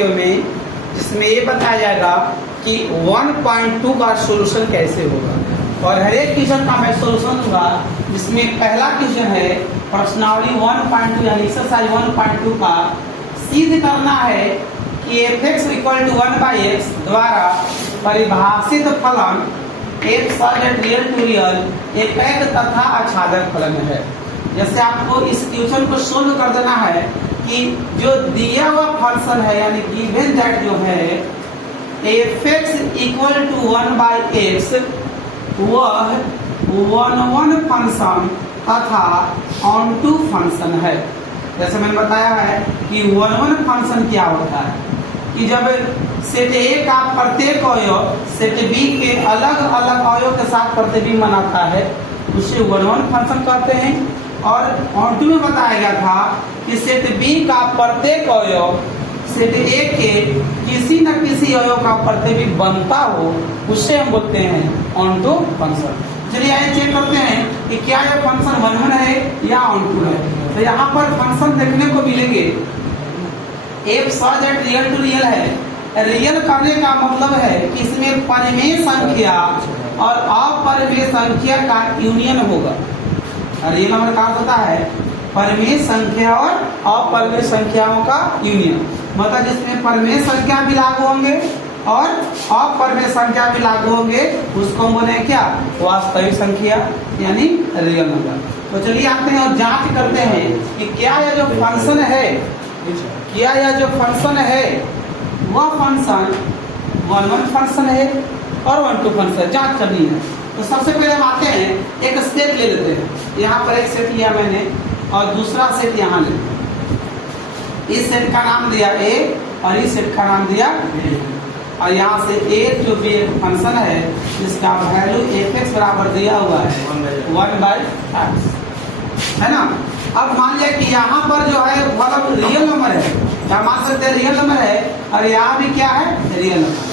में जिसमें ये बताया जाएगा कि 1.2 का सॉल्यूशन कैसे होगा और हर एक क्वेश्चन का मैं सॉल्यूशन दूंगा। जिसमें पहला क्वेश्चन है प्रश्नावली 1.2 यानी एक्सरसाइज 1.2 का सिद्ध करना है कि f(x = 1/x) द्वारा परिभाषित फलन f रियल टू रियल एक तथा आच्छादक फलन है। जैसे आपको इस क्वेश्चन को सोल्व कर देना है कि जो दिया हुआ फंक्शन है यानी गिवन दैट जो है f(x = 1/x) वह 1 फंक्शन तथा ऑनटू फंक्शन है। जैसे मैंने बताया है कि 1 फंक्शन क्या होता है कि जब सेट ए का प्रत्येक अवयव सेट बी के अलग अलग अवयव के साथ प्रतिबिंब बनाता है उसे 1 फंक्शन कहते हैं। और ऑनटू में बताया गया था कि सेट बी का प्रत्येक अवयव सेट ए के किसी न किसी अवयव का प्रतिबिंब बनता हो उसे हम बोलते हैं ऑनटू फंक्शन। चलिए आइए चेक करते हैं कि क्या यह फंक्शन 1 है या ऑनटू है। तो यहाँ पर फंक्शन देखने को मिलेंगे f रियल टू रियल है। रियल करने का मतलब है कि इसमें परिमेय संख्या और अपरिमेय संख्या का यूनियन होगा। रियल नंबर का होता है परिमेय संख्या और अपरिमेय संख्याओं का यूनियन, मतलब जिसमें परिमेय संख्या भी लागू होंगे और अपरिमेय संख्या भी लागू होंगे उसको हम बोले क्या, वास्तविक संख्या यानी रियल नंबर। तो चलिए आते हैं और जांच करते हैं कि क्या यह जो फंक्शन है वह फंक्शन 1 फंक्शन है और 1 फंक्शन जांच करनी है। तो सबसे पहले हम आते हैं एक सेट ले लेते हैं। यहाँ पर एक सेट लिया मैंने और दूसरा सेट यहाँ ले। इस सेट का नाम दिया ए और इस सेट का नाम दिया बी। और यहाँ से ए जो भी एक फंक्शन है जिसका वैल्यू f(x) बराबर दिया हुआ है 1/x, है ना। अब मान लिया कि यहाँ पर जो है मतलब रियल नंबर है, क्या मान सकते हैं रियल नंबर है और यहाँ भी क्या है रियल नंबर।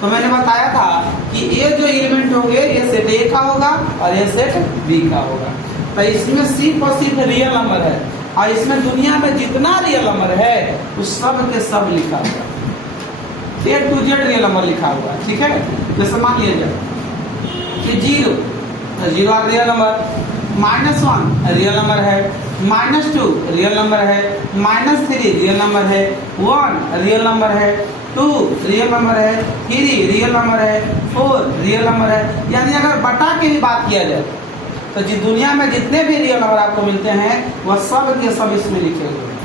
तो मैंने बताया था कि ये जो एलिमेंट होंगे ये सेट ए का होगा और ये सेट बी का होगा। तो इसमें सिर्फ और सिर्फ रियल नंबर है और इसमें दुनिया में जितना रियल नंबर है उस सब के सब लिखा हुआ A to Z real number लिखा हुआ है, ठीक है। जैसे मान लीजिए कि 0 रियल नंबर, -1 रियल नंबर है, -2 रियल नंबर है, -3 रियल नंबर है, 1 रियल नंबर है, 2 रियल नंबर है, 3 रियल नंबर है, 4 रियल नंबर है। यानी अगर बटा की भी बात किया जाए तो जी दुनिया में जितने भी रियल नंबर आपको मिलते हैं वह सब के सब इसमें लिखे हुए हैं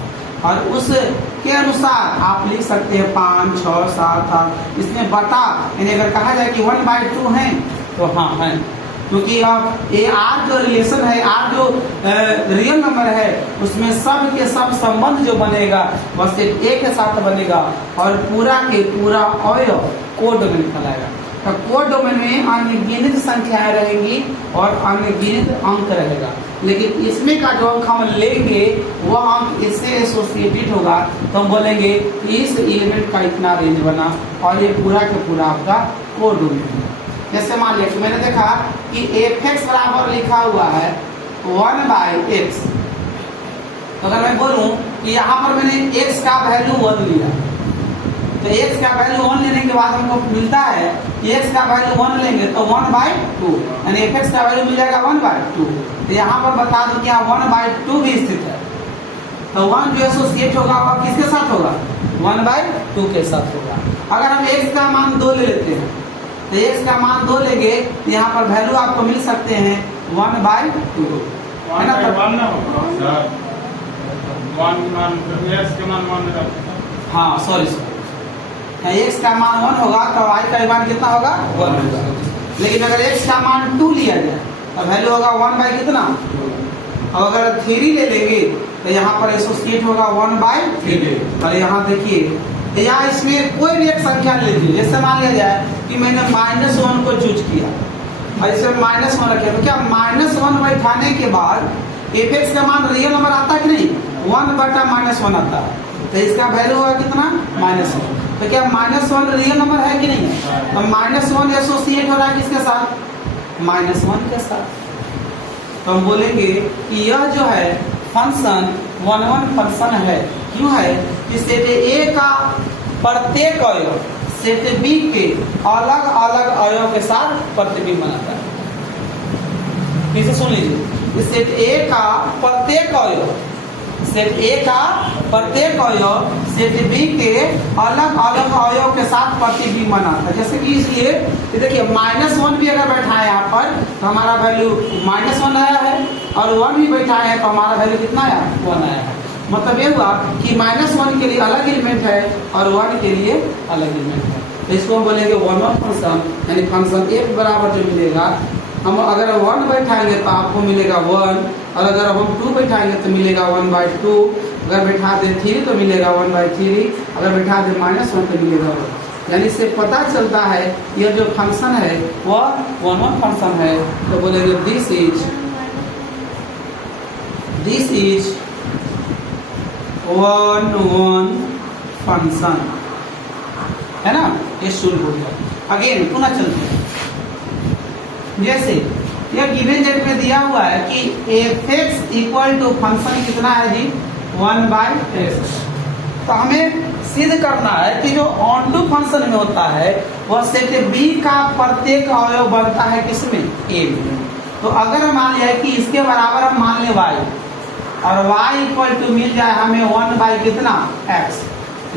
और उसके अनुसार आप लिख सकते हैं 5, 6, 7, 8। इसमें बटा यानी अगर कहा जाए कि 1/2 है तो हाँ है, क्योंकि अब ये आर जो रिलेशन है, आर जो रियल नंबर है उसमें सब के सब संबंध जो बनेगा वह सिर्फ ए के साथ बनेगा और पूरा के पूरा अवयव कोड में कहलाएगा। तो कोड डोमेन में अनगिनत संख्याएं रहेंगी और अनगिनत अंक रहेगा, लेकिन इसमें का जो अंक हम लेंगे वह अंक इससे एसोसिएटेड होगा। तो हम बोलेंगे इस एलिमेंट का इतना रेंज बना और ये पूरा के पूरा आपका कोड डोमेन है। जैसे मान लिया कि मैंने देखा कि f(x) बराबर लिखा हुआ है 1/x। तो अगर मैं बोलूं कि यहाँ पर मैंने x का वैल्यू 1 लिया तो x का वैल्यू 1 लेने के बाद हमको मिलता है कि x का वैल्यू 1 लेंगे तो 1/2 यानी f(x) का वैल्यू मिल जाएगा 1/2। तो यहाँ पर बता दूं कि यहाँ 1/2 भी स्थित है। तो 1 जो एसोसिएट होगा वह किसके साथ होगा, 1/2 के साथ होगा। अगर हम x का मान 2 ले लेते हैं तो x का मान 2 लेंगे तो यहाँ पर वैल्यू आपको मिल सकते हैं 1/2, है ना। हाँ सॉरी x का मान 1 होगा तो y का मान कितना होगा 1 होगा। लेकिन अगर x का मान 2 लिया जाए तो वैल्यू होगा 1/कितना। और अगर 3 ले लेंगे तो यहाँ पर एसोसिएट होगा 1/3। और यहाँ देखिए यहाँ इसमें कोई भी एक संख्या ले लीजिए। जैसे मान लिया जाए कि मैंने -1 को चूज किया और इसमें -1 रखे तो क्या -1 बैठाने के बाद f(x) का मान रियल नंबर आता है कि नहीं, 1/-1 आता है। तो इसका वैल्यू होगा कितना -1। तो क्या -1 रियल नंबर है कि नहीं, तो -1 एसोसिएट हो रहा है किसके साथ, -1 के साथ। तो हम बोलेंगे कि यह जो है फंक्शन 1 फंक्शन है। क्यों है कि सेट ए का प्रत्येक अवयव सेट बी के अलग अलग अवयव के साथ प्रतिबिंब बनाता है। फिर से सुन लीजिए, सेट ए का प्रत्येक अवयव, सेट ए का प्रत्येक अवयव सेट बी के अलग अलग अवयव के साथ प्रतिबिंब बनाता है। जैसे कि इसलिए देखिए -1 भी अगर बैठा है यहाँ पर तो हमारा वैल्यू -1 आया है, और 1 भी बैठा है तो हमारा वैल्यू कितना आया, 1 आया है। मतलब ये हुआ कि -1 के लिए अलग एलिमेंट है और 1 के लिए अलग एलिमेंट है। तो इसको हम बोलेंगे 1 फंक्शन, यानी फंक्शन एक बराबर जो मिलेगा, हम अगर 1 बैठाएंगे तो आपको मिलेगा 1, और अगर हम 2 बैठाएंगे तो मिलेगा 1/2, अगर बैठा दे 3 तो मिलेगा 1/3, अगर बैठा दे -1 तो मिलेगा 1। यानी इससे पता चलता है यह जो फंक्शन है वह 1 फंक्शन है। तो बोलेंगे दिस इज 1 फंक्शन, है ना। ये शुरू हो गया। अगेन पुनः चलते हैं। जैसे यह गिवन डेट में दिया हुआ है कि f(x) इक्वल टू फंक्शन कितना है जी, 1/x। तो हमें सिद्ध करना है कि जो ऑन टू फंक्शन में होता है वह सेट बी का प्रत्येक अवयव बनता है किसमें, ए में। तो अगर मान लिया कि इसके बराबर हम मान ले y, और y इक्वल टू मिल जाए हमें 1 कितना x,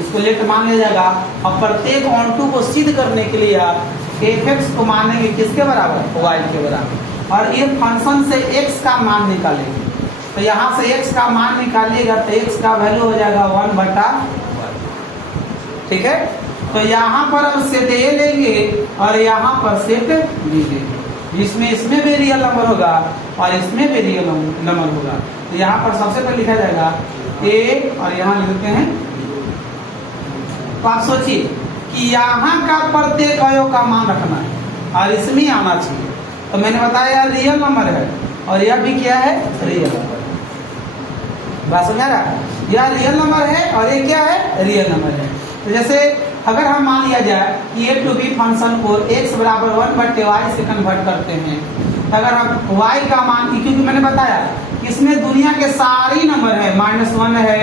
इसको लेकर मान लिया जाएगा। और प्रत्येक ऑन टू को सिद्ध करने के लिए आप f(x) को मानेंगे किसके बराबर, y के बराबर, और ये फंक्शन से x का मान निकालेंगे। तो यहाँ से x का मान निकालिएगा तो x का वैल्यू हो जाएगा 1/y, ठीक है। तो यहाँ पर हम सेट ए लेंगे और यहाँ पर सेट बी लेंगे, जिसमें इसमें भी रियल नंबर होगा और इसमें भी रियल नंबर होगा। तो यहाँ पर सबसे पहले लिखा जाएगा a और यहाँ लिखते हैं। तो आप सोचिए कि यहाँ का प्रत्येक अवयव का मान रखना है और इसमें आना चाहिए। तो मैंने बताया रियल नंबर है और यह भी क्या है, रियल नंबर है। बात समझा रहा, यह रियल नंबर है और ये क्या है, रियल नंबर है। तो जैसे अगर हम मान लिया जाए कि a टू बी फंक्शन को x बराबर 1/y से कन्वर्ट करते हैं, तो अगर हम y का मान, क्योंकि मैंने बताया इसमें दुनिया के सारे नंबर है, -1 है,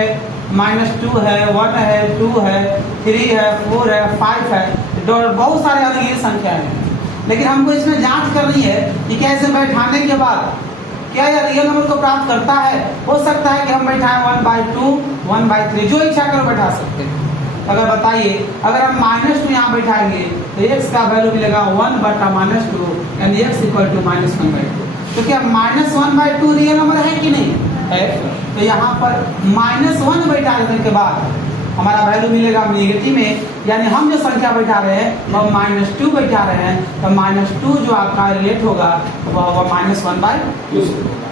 -2 है, 1 है, 2 है, 3 है, 4 है, 5 है, बहुत सारे अलग संख्या है। लेकिन हमको इसमें जांच करनी है कि क्या इसे बैठाने के बाद क्या यह रियल नंबर को प्राप्त करता है। हो सकता है कि हम बैठाएं 1/2, 1/3, जो इच्छा करो बैठा सकते हैं। अगर बताइए, अगर हम -2 यहाँ बैठाएंगे तो x का वैल्यू मिलेगा 1/-2, यानी x इक्वल टू -1/2। तो क्या -1/2 रियल नंबर है कि नहीं है। तो यहाँ पर -1 बैठा देने के बाद हमारा वैल्यू मिलेगा नेगेटिव में, यानी हम जो संख्या बैठा रहे हैं वह -2 बैठा रहे हैं। तो -2 जो आपका रिलेट होगा वह -1/2 होगा।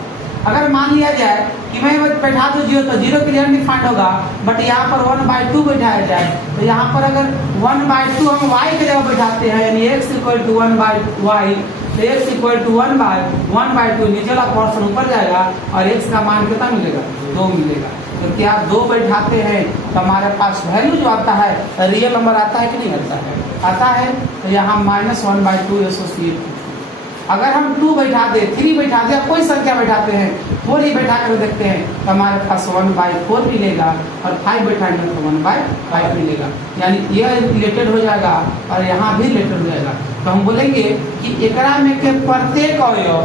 अगर मान लिया जाए कि मैं बैठा दूं 0 तो 0 क्लियर डिफाइंड होगा, बट यहाँ पर 1/2 बैठाया जाए तो यहाँ पर अगर 1/2 हम y के जगह बैठाते हैं, यानी x इक्वल टू 1/y, तो x इक्वल टू 1/2, नीचे वाला पोर्शन ऊपर जाएगा और x का मान कितना मिलेगा, 2 मिलेगा। तो क्या 2 बैठाते हैं तो हमारे पास वैल्यू जो आता है रियल नंबर आता है कि नहीं आता है, आता है। तो यहाँ -1/2 एसोसिएट। अगर हम 2 बैठा दे, 3 बैठा दे, कोई संख्या बैठाते हैं, 4 ही बैठा कर देखते हैं तो हमारे पास 1/4 मिलेगा, और 5 बैठाएंगे तो 1/5 मिलेगा। यानी यह रिलेटेड हो जाएगा और यहाँ भी रिलेटेड हो जाएगा। तो हम बोलेंगे कि एकरा में के प्रत्येक अवयव,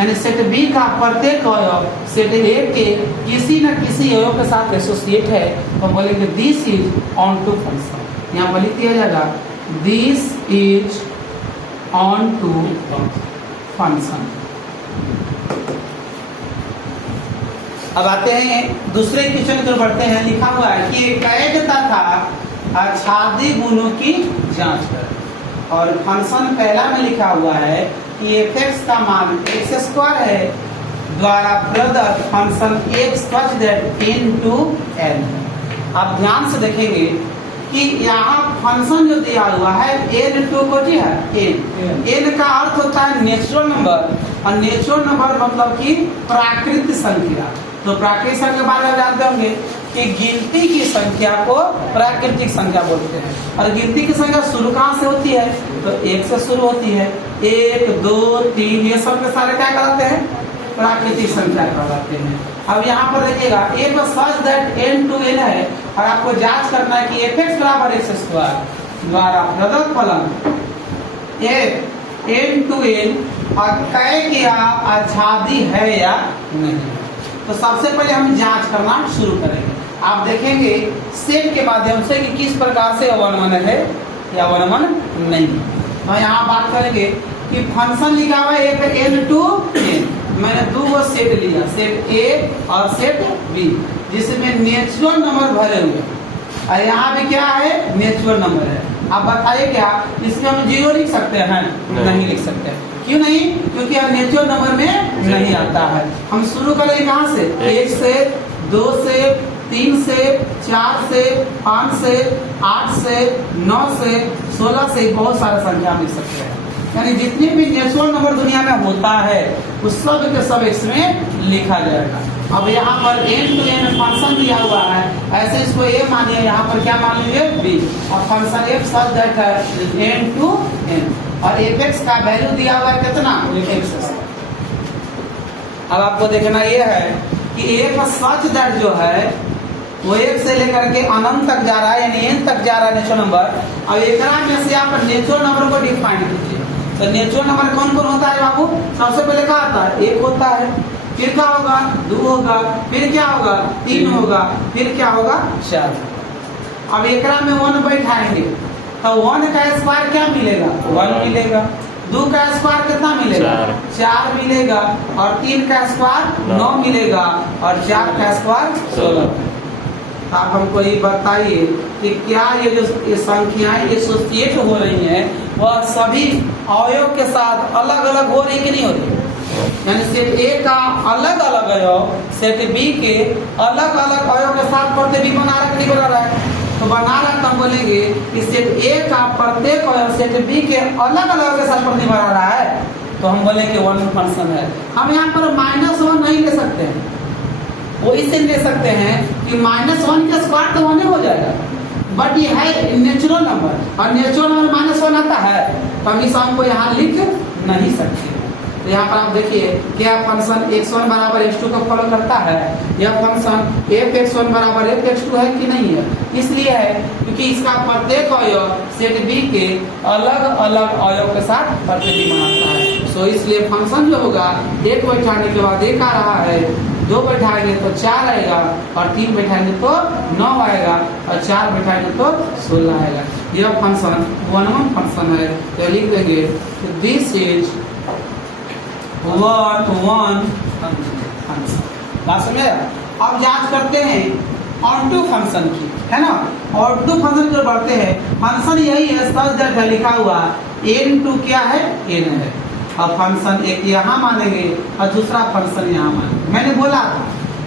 यानी सेट बी का प्रत्येक अवयव सेट ए के किसी न किसी अवयव के साथ एसोसिएट है। तो हम बोलेंगे this is onto function. यहाँ पर लिख दिया जाएगा this is onto function. अब आते हैं दूसरे क्वेश्चन की तरफ बढ़ते हैं। लिखा हुआ है कि कैद तथा आच्छादी गुणों की जांच कर, और फंक्शन पहला में लिखा हुआ है कि f(x) का मान x² है द्वारा प्रदत्त function x such that n to n। आप ध्यान से देखेंगे कि यहाँ फंक्शन जो दिया हुआ है n2 को जी है n का अर्थ होता है नेचुरल नंबर, और नेचुरल नंबर मतलब कि प्राकृतिक संख्या। तो प्राकृतिक संख्या के बारे में जानते होंगे कि गिनती की संख्या को प्राकृतिक संख्या बोलते हैं, और गिनती की संख्या शुरू कहाँ से होती है, तो 1 से शुरू होती है। 1, 2, 3 ये सब के सारे क्या कहलाते हैं, प्राकृतिक संख्या कहलाते हैं। अब यहाँ पर देखिएगा ए पर such that n to n है और आपको जांच करना है कि fx बराबर x स्क्वायर द्वारा प्रदत्त फलन n टू n और तय किया आच्छादी है या नहीं। तो सबसे पहले हम जांच करना शुरू करेंगे। आप देखेंगे सेट के माध्यम से कि किस प्रकार से 1 1 है या 1 1 नहीं। तो यहाँ बात करेंगे कि फंक्शन लिखा हुआ है n टू n, मैंने दो सेट लिया, सेट A और सेट B, जिसमें नेचुरल नंबर भरे हुए और यहाँ भी क्या है नेचुरल नंबर है। आप बताइए क्या इसमें हम 0 लिख सकते हैं? नहीं लिख सकते। क्यों नहीं? क्योंकि अब नेचुरल नंबर में नहीं आता है। हम शुरू करेंगे कहाँ से? 1 से, 2 से, 3 से, 4 से, 5 से, 8 से, 9 से, 16 से, बहुत सारा संख्या लिख सकते हैं। यानी जितने भी नेचुरल नंबर दुनिया में होता है उस सब के सब इसमें लिखा जाएगा। अब यहाँ पर n टू n फंक्शन दिया हुआ है, ऐसे इसको a मानिए, यहाँ पर क्या मान लीजिए b, और फंक्शन f सच दैट है n टू n और fx का वैल्यू दिया हुआ है कितना x। अब आपको देखना ये है कि f सच दैट जो है वो 1 से लेकर के अनंत तक जा रहा है, यानी n तक जा रहा है नेचुरल नंबर। अब एक में से आप नेचुरल नंबर को डिफाइन कीजिए। तो नेचुरल नंबर कौन कौन होता है बाबू? सबसे पहले क्या आता है? 1 होता है, फिर क्या होगा 2 होगा, फिर क्या होगा 3 होगा, फिर क्या होगा 4। अब एकरा में 1 बैठाएंगे तो 1 का स्क्वायर क्या मिलेगा? 1 मिलेगा। 2 का स्क्वायर कितना मिलेगा? 4 मिलेगा। और 3 का स्क्वायर 9 मिलेगा और 4 का स्क्वायर 16। आप हमको ये बताइए कि क्या ये जो ये संख्याएं एसोसिएट हो रही हैं वह सभी अवयव के साथ अलग अलग हो रही कि नहीं हो रही? यानी सेट A का अलग अलग अवयव सेट B के अलग अलग अवयव के साथ प्रतिबिंब बना रहा है कि नहीं बना रहा है? तो बना रहा है तो हम बोलेंगे कि सेट A का प्रत्येक अवयव सेट B के अलग अलग के साथ प्रतिबिंब बना रहा है, तो हम बोलेंगे 1 फंक्शन है। हम यहाँ पर -1 नहीं ले सकते हैं, वो इससे ले सकते हैं कि -1 का स्क्वायर तो 1 हो जाएगा, बट ये है नेचुरल नंबर और नेचुरल नंबर -1 आता है तो हम इस अंक को यहाँ लिख नहीं सकते। तो यहाँ पर आप देखिए क्या फंक्शन x1 बराबर x2 को फॉलो करता है, यह फंक्शन f(x1) बराबर f(x2) है कि नहीं है? इसलिए है क्योंकि इसका प्रत्येक अवयव सेट B के अलग अलग अवयव के साथ प्रतिबिंब बनाता है। सो इसलिए फंक्शन जो होगा 1 बैठाने के बाद 1 आ रहा है, 2 बैठाएंगे तो 4 आएगा और 3 बैठाएंगे तो 9 आएगा और 4 बैठाएंगे तो 16 आएगा। यह फंक्शन 1 फंक्शन है। तो लिख देंगे दिस इज 1 फंक्शन। बात समझे? अब जांच करते हैं ऑन-टू फंक्शन की, है ना। ऑन-टू फंक्शन जो बढ़ते हैं फंक्शन यही है सच दैट लिखा हुआ n टू क्या है n है। अब फंक्शन एक यहाँ मानेंगे और दूसरा फंक्शन यहाँ मानेंगे। मैंने बोला था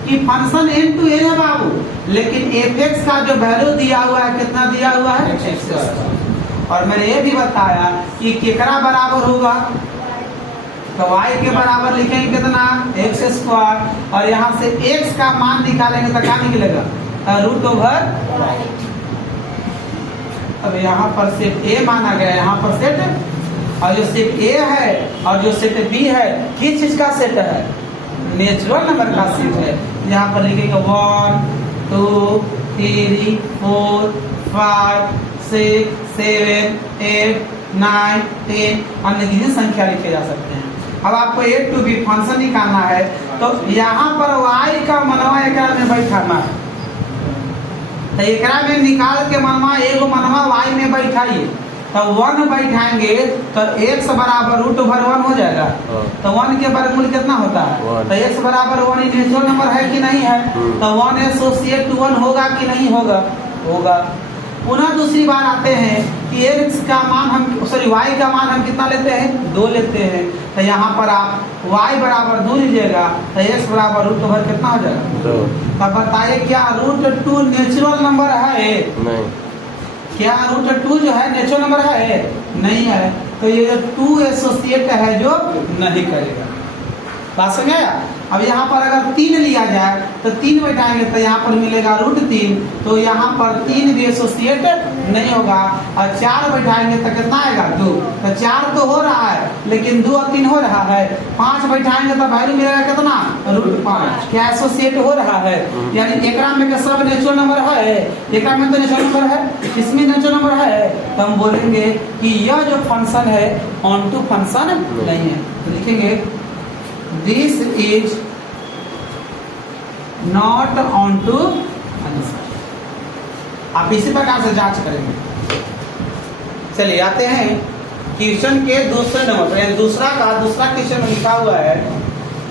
कि फंक्शन n टू n है बाबू, लेकिन fx का जो वैल्यू दिया हुआ है कितना दिया हुआ है x²। और मैंने ये भी बताया कि केकरा बराबर होगा, तो y के बराबर लिखेंगे कितना x², और यहाँ से x का मान निकालेंगे तो क्या निकलेगा √y। अब यहाँ पर सेट A माना गया, यहाँ पर सेट, और जो सेट A है और जो सेट B है किस चीज का सेट है? नेचुरल नंबर का सेट है। यहाँ पर लिखेंगे 1 2 3 4 5 6 7 8 9 10 अन्य कितनी संख्या लिखे जा सकते हैं। अब आपको A टू B फंक्शन निकालना है तो यहाँ पर y का मनवा एकरा में बैठाना है, तो एकरा में निकाल के मनवा एगो मनवा y में बैठाइए, तो 1 बैठाएंगे तो x बराबर √1 हो जाएगा। तो 1 के वर्गमूल कितना होता है? तो x बराबर 1 नेचुरल नंबर है कि नहीं है? तो 1 एसोसिएट टू 1 होगा कि नहीं होगा? होगा। पुनः दूसरी बार आते हैं कि x का मान हम y का मान हम कितना लेते हैं? 2 लेते हैं। तो यहाँ पर आप y बराबर 2 लीजिएगा तो x बराबर √2 कितना हो जाएगा? 2। तब बताइए क्या √2 नेचुरल नंबर है? नहीं। क्या √2 जो है नेचुरल नंबर है? नहीं है। तो ये 2 एसोसिएट है जो नहीं करेगा। बात समझ आया? अब यहाँ पर अगर 3 लिया जाए तो 3 बैठाएंगे तो यहाँ पर मिलेगा √3, तो यहाँ पर 3 भी एसोसिएट नहीं होगा। और 4 बैठाएंगे तो कितना आएगा 2, तो 4 तो हो रहा है लेकिन 2 और 3 हो रहा है। 5 बैठाएंगे तो वैल्यू मिलेगा कितना √5। क्या एसोसिएट हो रहा है, यानी एकरा में का सब नेचुरल नंबर है, एकरा में तो नेचुरल नंबर है, इसमें नेचुरल नंबर है, तो हम बोलेंगे कि यह जो फंक्शन है ऑन टू फंक्शन नहीं है। तो लिखेंगे this is not onto answer. आप इसी प्रकार से जांच करेंगे। चलिए आते हैं क्वेश्चन के दूसरे नंबर पर, यानी दूसरा क्वेश्चन में लिखा हुआ है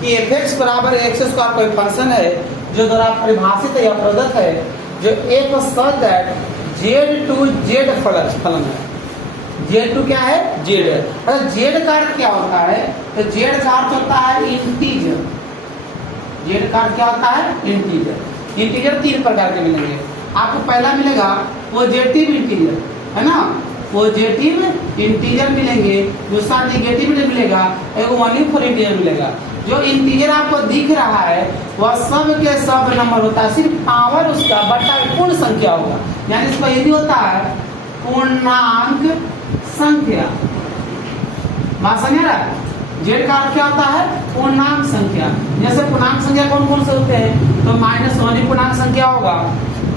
कि fx बराबर x² कोई फंक्शन है जो द्वारा परिभाषित या प्रदत्त है, जो एक such that z to z फलन है। z टू क्या है, z है। अगर z का अर्थ क्या होता है, तो z का अर्थ होता है इंटीजर। z का अर्थ क्या होता है, इंटीजर। इंटीजर 3 प्रकार के मिलेंगे आपको। पहला मिलेगा पॉजिटिव इंटीजर, है ना, पॉजिटिव इंटीजर मिलेंगे। दूसरा नेगेटिव मिलेगा, एक यूनिफॉर्म इंटीजर मिलेगा। जो इंटीजर आपको दिख रहा है वह सब के सब नंबर होता है, सिर्फ पावर उसका बटा पूर्ण संख्या होगा, यानी इसका ये भी होता है पूर्णांक संख्या। बात समझ रहा है? जेड का अर्थ क्या होता है, पूर्णांक संख्या। जैसे पूर्णांक संख्या कौन कौन से होते हैं, तो -1 ही पूर्णांक संख्या होगा,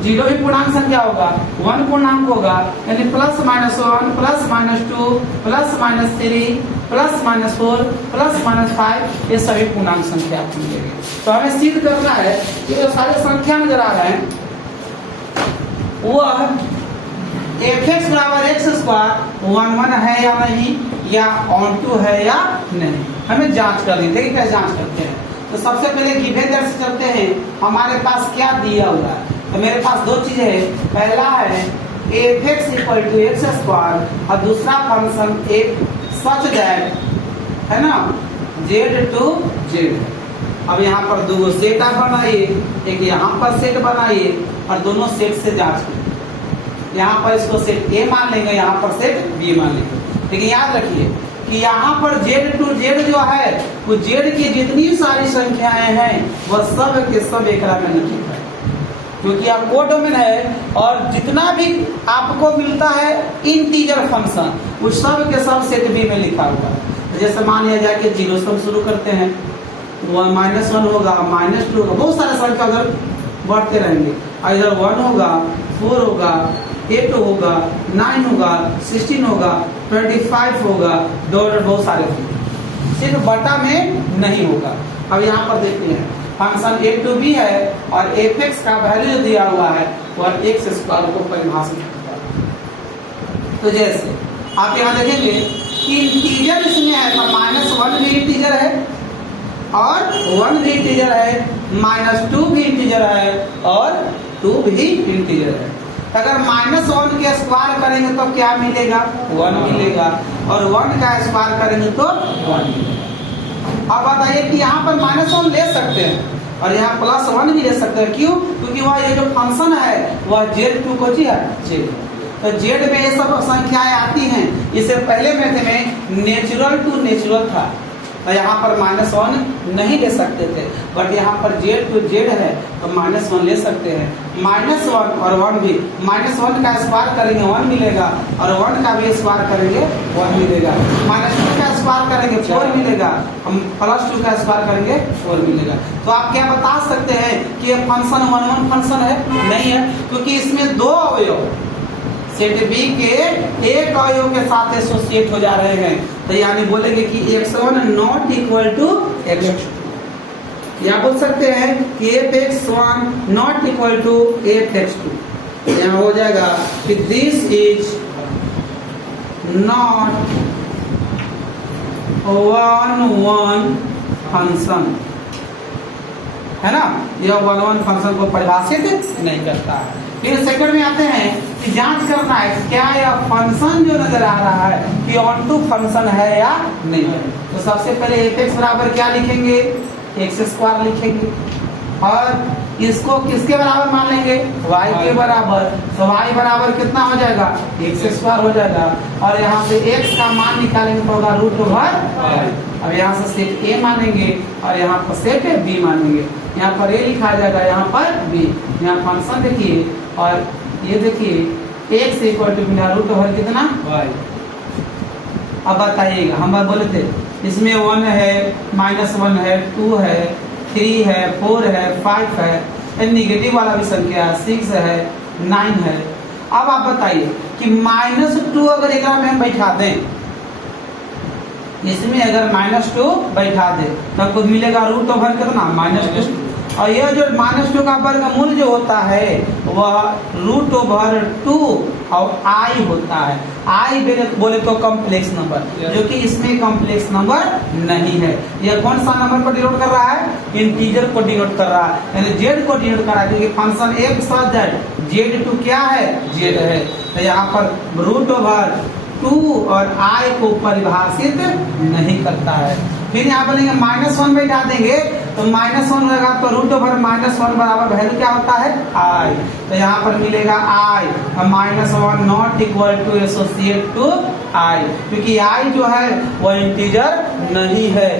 0 भी पूर्णांक संख्या होगा, 1 पूर्णांक होगा, यानी +-1 +-2 +-3 +-4 +-5 ये सभी पूर्णांक संख्या आपको मिलेंगे। तो हमें सिद्ध करना है कि जो सारे संख्या नजर आ रहे हैं वह fx बराबर x² 1 है या नहीं, या ऑन टू है या नहीं, हमें जांच करनी। देखिए क्या जांच करते हैं। तो सबसे पहले गिवन दैट से चलते हैं। हमारे पास क्या दिया हुआ है, तो मेरे पास 2 चीजें है। पहला है fx = x² और दूसरा फंक्शन एक सच दैट, है ना, z टू z। अब यहाँ पर 2 सेट आप बनाइए, एक यहाँ पर सेट बनाइए और दोनों सेट से जांच कीजिए। यहाँ पर इसको सेट A मान लेंगे, यहाँ पर सेट B मान लेंगे। लेकिन याद रखिए कि यहाँ पर z टू z जो है वो z की जितनी सारी संख्याएं हैं वह सब के सब एक में नहीं है, क्योंकि आप को डोमेन है और जितना भी आपको मिलता है इंटीजर फंक्शन उस सब के सब सेट B में लिखा हुआ है। जैसे मान लिया जाए कि 0 से हम शुरू करते हैं, -1 होगा, -2 होगा, बहुत सारे संख्या उधर बढ़ते रहेंगे। इधर 1 होगा, 4 होगा, 8 होगा, 9 होगा, 16 होगा, 25 होगा, बहुत सारे होंगे, सिर्फ बटा में नहीं होगा। अब यहाँ पर देखते हैं फंक्शन a टू b है और fx का वैल्यू दिया हुआ है वह x² को परिभाषित करता है। तो जैसे आप यहाँ देखेंगे कि इंटीजर इसमें है, तो -1 भी इंटीजर है और 1 भी इंटीजर है, -2 भी इंटीजर है और 2 भी इंटीजर है। अगर -1 के स्क्वायर करेंगे तो क्या मिलेगा, 1 मिलेगा, और 1 का स्क्वायर करेंगे तो 1 मिलेगा। अब बताइए कि यहाँ पर -1 ले सकते हैं और यहाँ +1 भी ले सकते हैं। क्यों? क्योंकि वह ये जो फंक्शन है वह z2 को जी है z, तो z में ये सब संख्याएं आती हैं। इससे पहले मेथड में नेचुरल टू नेचुरल था, तो यहाँ पर -1 नहीं ले सकते थे, बट यहाँ पर z टू z है तो -1 ले सकते हैं। -1 और 1 भी, -1 का स्क्वायर करेंगे 1 मिलेगा और 1 का भी स्क्वायर करेंगे 1 मिलेगा, -2 का स्क्वायर करेंगे 4 मिलेगा, हम +2 का स्क्वायर करेंगे 4 मिलेगा। तो आप क्या बता सकते हैं कि ये फंक्शन 1 फंक्शन है? नहीं है, क्योंकि इसमें 2 अवयव सेट B के एक अवयव के साथ एसोसिएट हो जा रहे हैं, तो यानी बोलेंगे कि x1 not equal to x2, या बोल सकते हैं कि fx1 not equal to fx2। यहाँ हो जाएगा कि दिस इज नॉट 1 फंक्शन, है ना, यह 1 फंक्शन को परिभाषित नहीं करता है। फिर सेकंड में आते हैं कि जांच करना है क्या यह फंक्शन जो नजर आ रहा है कि ऑन टू फंक्शन है या नहीं है। तो सबसे पहले fx बराबर क्या लिखेंगे, x² लिखेंगे और इसको किसके बराबर मान लेंगे, y के बराबर। तो y बराबर कितना हो जाएगा, x² हो जाएगा, और यहाँ से x का मान निकालेंगे तो होगा √y। अब यहाँ से सेट A मानेंगे और यहाँ पर सेट B मानेंगे। यहाँ पर A लिखा जाएगा, यहाँ पर B। यहाँ फंक्शन देखिए और ये देखिए x इक्वल टू मिला रूट ओवर कितना y। अब बताइएगा, हम बोले थे इसमें 1 है, -1 है, 2 है, 3 है, 4 है, 5 है, निगेटिव वाला भी संख्या 6 है, 9 है। अब आप बताइए कि -2 अगर एक में हम बैठा दें, इसमें अगर -2 बैठा दे तो हमको मिलेगा रूट ओवर कितना -2, और यह जो -2 का वर्गमूल जो होता है वह रूट ओवर 2 और i होता है। i बोले तो कॉम्प्लेक्स नंबर, जो कि इसमें कॉम्प्लेक्स नंबर नहीं है। यह कौन सा नंबर को डिनोट कर रहा है? इंटीजर को डिनोट कर रहा है, यानी z को डिनोट कर रहा है, क्योंकि फंक्शन एक साथ z2 क्या है? z है। तो यहाँ पर रूट ओवर 2 और i को परिभाषित नहीं करता है। फिर यहाँ बोलेंगे -1 बैठा देंगे तो -1 होगा तो रूट ओवर -1 बराबर वैल्यू क्या होता है? i। तो यहाँ पर मिलेगा i, -1 not equal to associate to i, क्योंकि i जो है वो इंटीजर नहीं है।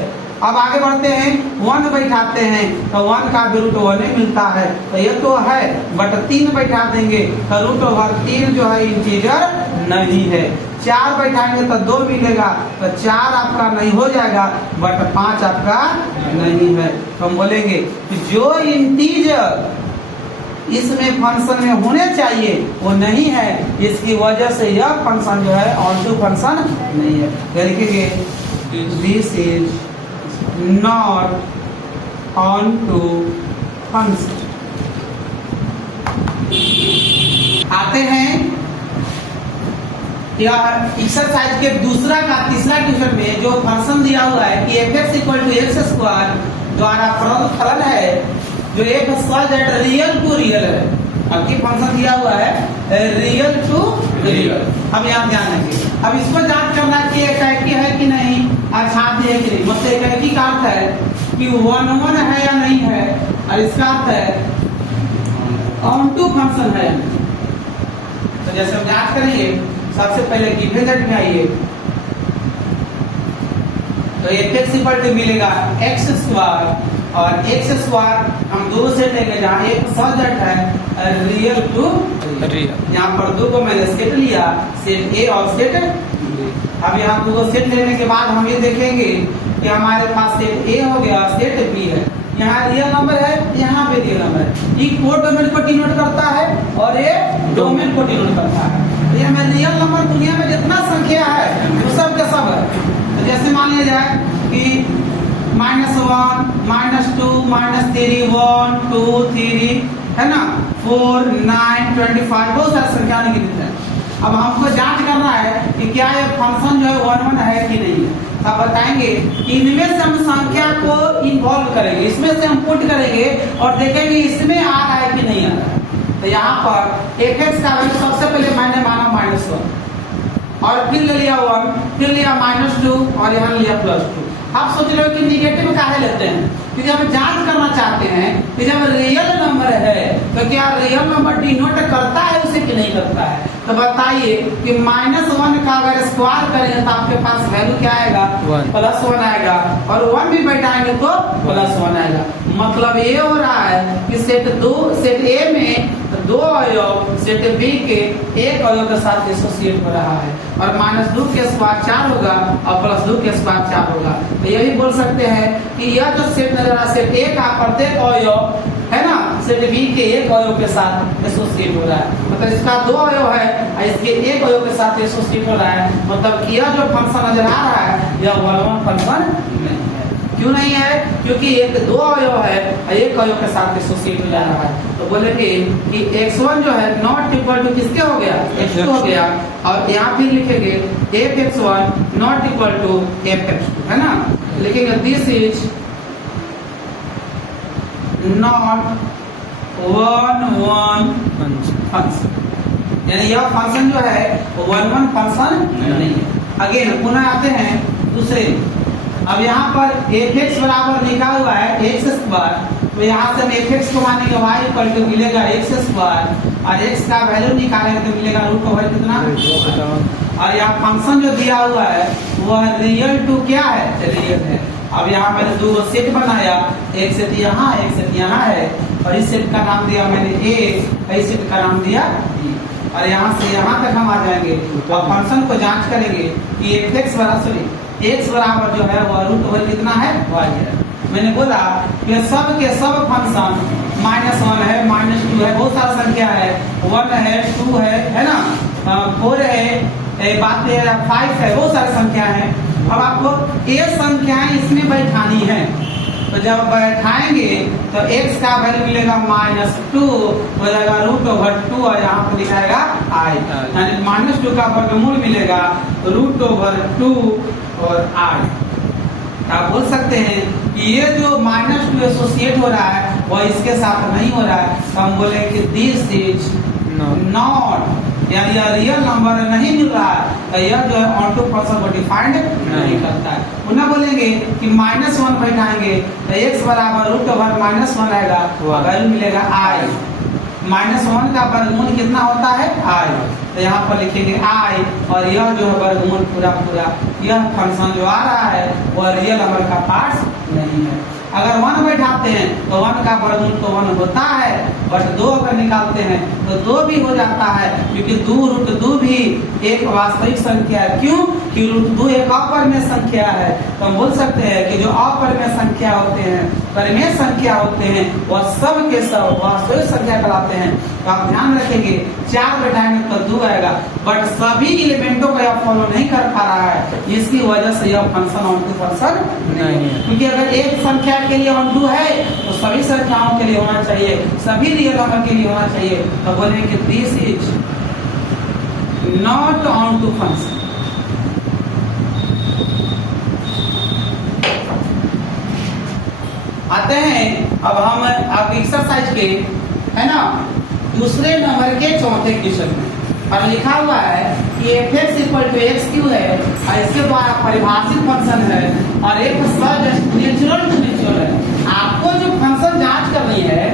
अब आगे बढ़ते हैं, 1 बैठाते हैं तो 1 का भी रूट 1 मिलता है, तो ये तो है, बट 3 बैठा देंगे तो रूट ओवर 3 जो है इंटीजर नहीं है। 4 बैठाएंगे तो 2 मिलेगा, तो 4 आपका नहीं हो जाएगा, बट 5 आपका नहीं है। तो हम बोलेंगे कि जो इंटीजर इसमें फंक्शन में होने चाहिए वो नहीं है, इसकी वजह से यह फंक्शन जो है ऑन टू फंक्शन नहीं है। तो लिखेंगे this is not onto function. आते हैं या एक्सरसाइज के दूसरा का तीसरा क्वेश्चन में जो फंक्शन दिया हुआ है कि f(x = x² द्वारा प्रदत्त फलन है जो f(z) रियल टू रियल है। अब की फंक्शन दिया हुआ है रियल टू रियल। अब यहाँ ध्यान रखिए, अब इसको जांच करना कि एकाकी है कि नहीं, अछाती है कि नहीं। मतलब एकाकी का अर्थ है कि 1 है या नहीं है, और इसका अर्थ है ऑन टू फंक्शन है। तो जैसे हम जांच करेंगे, सबसे पहले गिवन सेट में आइए तो f(x = मिलेगा x² और x² हम दो सेट लेंगे, जहाँ एक सब सेट है रियल टू रियल। यहाँ पर 2 को मैंने सेट लिया, सेट A और सेट B। अब यहाँ 2 सेट लेने के बाद हम ये देखेंगे कि हमारे पास सेट A हो गया, सेट B है, यहाँ रियल नंबर है, यहाँ पे रियल नंबर है। ये कोड डोमेन को डिनोट करता है और ये डोमेन को डिनोट करता है। ये में रियल नंबर दुनिया में जितना संख्या है वो सब के सब है। तो जैसे मान लिया जाए कि -1, -2, -3, 1, 2, 3 है ना, 4, 9, 25 बहुत सारी संख्या निकलती है। अब हमको जांच करना है कि क्या ये फंक्शन जो है 1 है कि नहीं। अब बताएंगे कि इनमें से हम संख्या को इन्वॉल्व करेंगे, इसमें से हम पुट करेंगे और देखेंगे इसमें आ रहा है कि नहीं आ रहा है। तो यहाँ पर f(x) का वैल्यू सबसे पहले मैंने माना -1 और फिर ले लिया 1, फिर लिया -2 और यहाँ लिया +2। आप सोच रहे हो कि निगेटिव काहे लेते हैं, क्योंकि हम जांच करना चाहते हैं कि जब रियल नंबर है तो क्या रियल नंबर डिनोट करता है उसे कि नहीं करता है। तो बताइए कि -1 का अगर स्क्वायर करेंगे तो आपके पास वैल्यू क्या आएगा? +1 आएगा, और 1 भी बैठाएंगे तो +1 आएगा। मतलब ये हो रहा है कि सेट A में 2 अवयव सेट B के 1 अवयव के साथ एसोसिएट हो रहा है, और -2 के स्क्वायर 4 होगा और +2 के स्क्वायर 4 होगा। तो ये भी बोल सकते हैं कि यह जो सेट नजर आ सेट A का प्रत्येक अवयव है ना सेट B के 1 अवयव के साथ एसोसिएट हो रहा है। मतलब इसका 2 अवयव है और इसके 1 अवयव के साथ एसोसिएट हो रहा है। मतलब कि यह जो फंक्शन नजर आ रहा है यह 1 फंक्शन नहीं है। क्यों नहीं है? क्योंकि एक 2 अवयव है और 1 अवयव के साथ एसोसिएट हो जा रहा है। तो बोलेंगे कि x1 जो है नॉट इक्वल टू किसके हो गया? x2 हो गया, और यहाँ फिर लिखेंगे f(x1) not equal to f(x2) है ना। लिखेंगे दिस इज नॉट 1 फंक्शन, यानी यह फंक्शन जो है वो 1 फंक्शन नहीं है। अगेन पुनः आते हैं दूसरे। अब यहाँ पर f(x) बराबर लिखा हुआ है x², तो यहाँ से हम f(x) को मानेंगे y इक्वल टू मिलेगा x² और x का वैल्यू निकालेंगे तो मिलेगा रूट ओवर कितना, और यहाँ फंक्शन जो दिया हुआ है वह रियल टू क्या है? रियल है। अब यहाँ मैंने 2 सेट बनाया, एक सेट यहाँ एक सेट यहाँ है, और इस सेट का नाम दिया मैंने A, इस सेट का नाम दिया B। और यहाँ से यहाँ तक हम आ जाएंगे और फंक्शन को जांच करेंगे कि x बराबर जो है वह रूट ओवर कितना है y है। मैंने बोला कि सब के सब फंक्शन -1 है, -2 है, बहुत सारा संख्या है, 1 है, 2 है ना, 4 है, बात 5 है, बहुत सारी संख्या है। अब आपको ये संख्याएं इसमें बैठानी है, तो जब बैठाएंगे तो x का वैल्यू मिलेगा -2 हो जाएगा रूट ओवर 2 और यहाँ पर दिखाएगा i, यानी -2 का वर्गमूल मिलेगा रूट ओवर 2 और i। आप बोल सकते हैं कि ये जो -2 एसोसिएट हो रहा है वह इसके साथ नहीं हो रहा है, तो हम बोले कि दिस इज नॉट, यानी यह रियल नंबर नहीं मिल रहा है, तो यह जो है ऑन टू फंक्शन को डिफाइंड नहीं करता है। पुनः बोलेंगे कि -1 बैठाएंगे तो x बराबर रूट ओवर -1 आएगा, वैल्यू मिलेगा i। -1 का वर्गमूल कितना होता है i, तो यहाँ पर लिखेंगे i और यह जो है वर्गमूल पूरा यह फंक्शन जो आ रहा है वह रियल नंबर का पार्ट नहीं है। अगर 1 बैठाते हैं तो 1 का वर्गमूल तो 1 होता है, बट 2 अगर निकालते हैं तो 2 भी हो जाता है, क्योंकि √2 भी एक वास्तविक संख्या है। क्यों? कि √2 एक अपरिमेय संख्या है। तो हम बोल सकते हैं कि जो अपरिमेय संख्या होते हैं, परिमेय संख्या होते हैं, वह सब के सब वास्तविक संख्या कहलाते हैं। तो आप ध्यान रखेंगे 4 बैठाएंगे तो 2 आएगा, बट सभी एलिमेंटों को यह फॉलो नहीं कर पा रहा है, इसकी वजह से यह फंक्शन ऑन टू फंक्शन नहीं है। क्योंकि अगर एक संख्या के लिए ऑन टू है तो सभी संख्याओं के लिए होना चाहिए, सभी रियल नंबर के लिए होना चाहिए। तो बोलेंगे कि this is not onto function. आते हैं अब हम अब एक्सरसाइज के, है ना, दूसरे नंबर के चौथे क्वेश्चन में, और लिखा हुआ है कि f(x) = x³ है और इसके द्वारा परिभाषित फंक्शन है और एक नेचुरल टू नेचुरल है। आपको जो फंक्शन जांच करनी है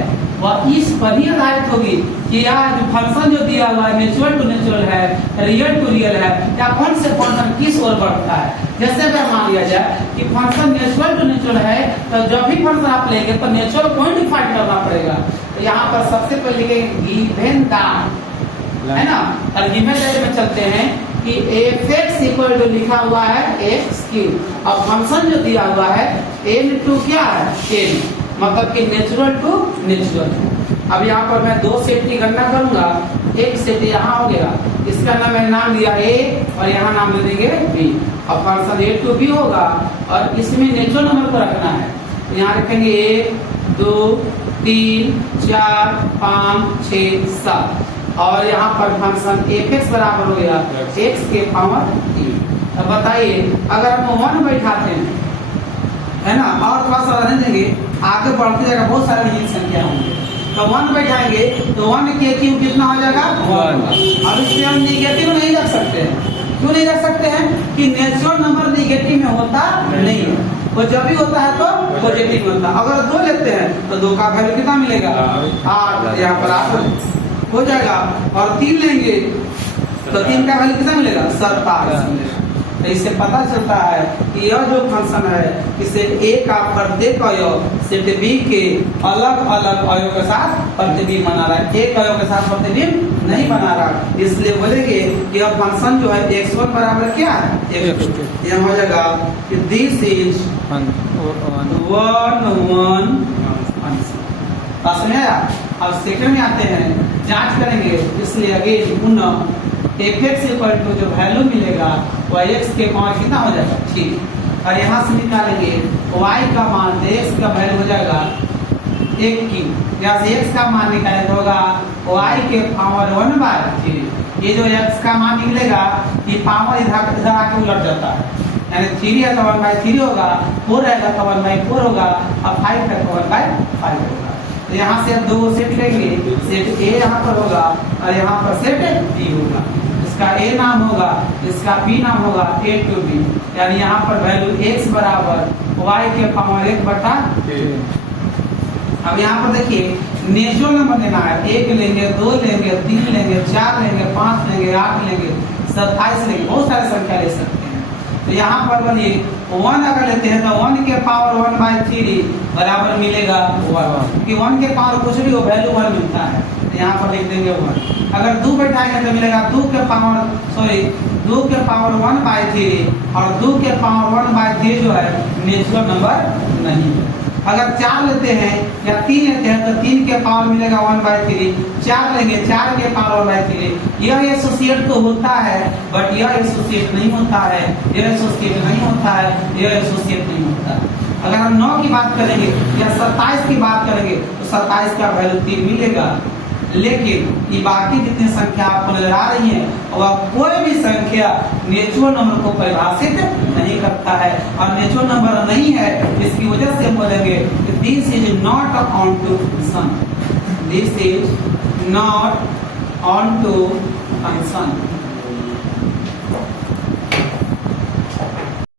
वह इस पर ही आधारित होगी कि यह जो फंक्शन जो दिया हुआ है नेचुरल टू नेचुरल है, रियल टू रियल है, या कौन से फंक्शन किस ओर बढ़ता है। जैसे अगर मान लिया जाए कि फंक्शन नेचुरल टू नेचुरल है, तो जब भी फंक्शन आप लेंगे तो नेचुरल को डिफाइन करना पड़ेगा। तो यहाँ पर सबसे पहले गिवन दैट, है ना, और गिवन दैट में चलते हैं कि f(x) लिखा हुआ है x³, और फंक्शन जो दिया हुआ है n2 क्या है n, मतलब कि नेचुरल टू नेचुरल। अब यहाँ पर मैं 2 सेट की गणना करूंगा, एक सेट यहाँ हो गया, इसका मैंने नाम दिया a और यहाँ नाम दे देंगे b, और फंक्शन a टू b होगा और इसमें नेचुरल नंबर को रखना है। तो यहाँ रखेंगे 1 2 3 4 5 6 7, और यहाँ पर फंक्शन f(x) बराबर हो गया x के पावर 3। अब बताइए अगर हम 1 बैठाते हैं, है ना, और थोड़ा सा रहने देंगे, आगे बढ़ती जाएगा, बहुत सारे रियल संख्या होंगे, तो 1 बैठाएंगे तो 1 के क्यूब कितना हो जाएगा 1। अब इसमें हम निगेटिव नहीं रख सकते हैं। क्यों नहीं रख सकते हैं? कि नेचुरल नंबर निगेटिव में होता नहीं है, वो जब भी होता है तो पॉजिटिव में होता है। अगर 2 लेते हैं तो 2 का वैल्यू कितना मिलेगा 8, यहाँ पर 8 हो जाएगा, और 3 लेंगे तो 3 का वैल्यू कितना मिलेगा 27 मिलेगा। तो इससे पता चलता है कि यह जो फंक्शन है कि सेट A का प्रत्येक अवयव सेट B के अलग अलग अवयव के साथ प्रतिबिंब बना रहा है, एक अवयव के साथ प्रतिबिंब नहीं बना रहा। इसलिए बोलेंगे कि यह फंक्शन जो है x1 बराबर क्या है x2। यह हो जाएगा कि दिस इज 1 1 फंक्शन। में आया। अब सेकंड में आते हैं, जांच करेंगे, इसलिए अगेन पुनः f(x) जो वैल्यू मिलेगा वह x के पावर कितना हो जाएगा 3, और यहाँ से निकालेंगे y का मान, x का वैल्यू हो जाएगा 1 यहाँ से x का मान निकाले तो होगा y के पावर 1/3। ये जो x का मान निकलेगा ये पावर इधर आके उलट जाता है, यानी 3 है तो 1/3 होगा, 4 रहेगा तो 1/4 होगा, और 5 है तो 1/5 होगा। तो यहाँ से 2 सेट लेंगे, सेट A यहाँ पर होगा और यहाँ पर सेट B होगा। इसका A नाम होगा, इसका B नाम होगा A to B, यानी यहाँ पर वैल्यू x बराबर y के पावर 1/3। अब यहाँ पर देखिए नेचुरल नंबर लेना है, 1 लेंगे, 2 लेंगे, 3 लेंगे, 4 लेंगे, 5 लेंगे, 8 लेंगे, 27 लेंगे, बहुत सारे संख्या ले सकते हैं। तो यहाँ पर बनिए 1 अगर लेते हैं तो 1 के पावर 1/3 बराबर मिलेगा 1, क्योंकि 1 के पावर कुछ भी हो वैल्यू 1 मिलता है। तो यहाँ पर लिख देंगे 1। अगर 2 बैठाएंगे तो मिलेगा 2 के पावर 1/3 और 2 के पावर 1/3 जो है नेचुरल नंबर नहीं है। अगर 4 लेते हैं या 3 लेते हैं तो 3 के पावर मिलेगा 1/3, 4 लेंगे 4 के पावर 1/3। यह एसोसिएट तो होता है बट यह एसोसिएट नहीं होता है, यह एसोसिएट नहीं होता है, यह एसोसिएट नहीं होता है। अगर हम 9 की बात करेंगे या 27 की बात करेंगे तो 27 का वैल्यू 3 मिलेगा, लेकिन ये बाकी जितनी संख्या आपको नजर आ रही है वह कोई भी संख्या नेचुरल नंबर को परिभाषित नहीं करता है, और नेचुरल नंबर नहीं है इसकी वजह से हम बोलेंगे this is not onto function, this is not onto function.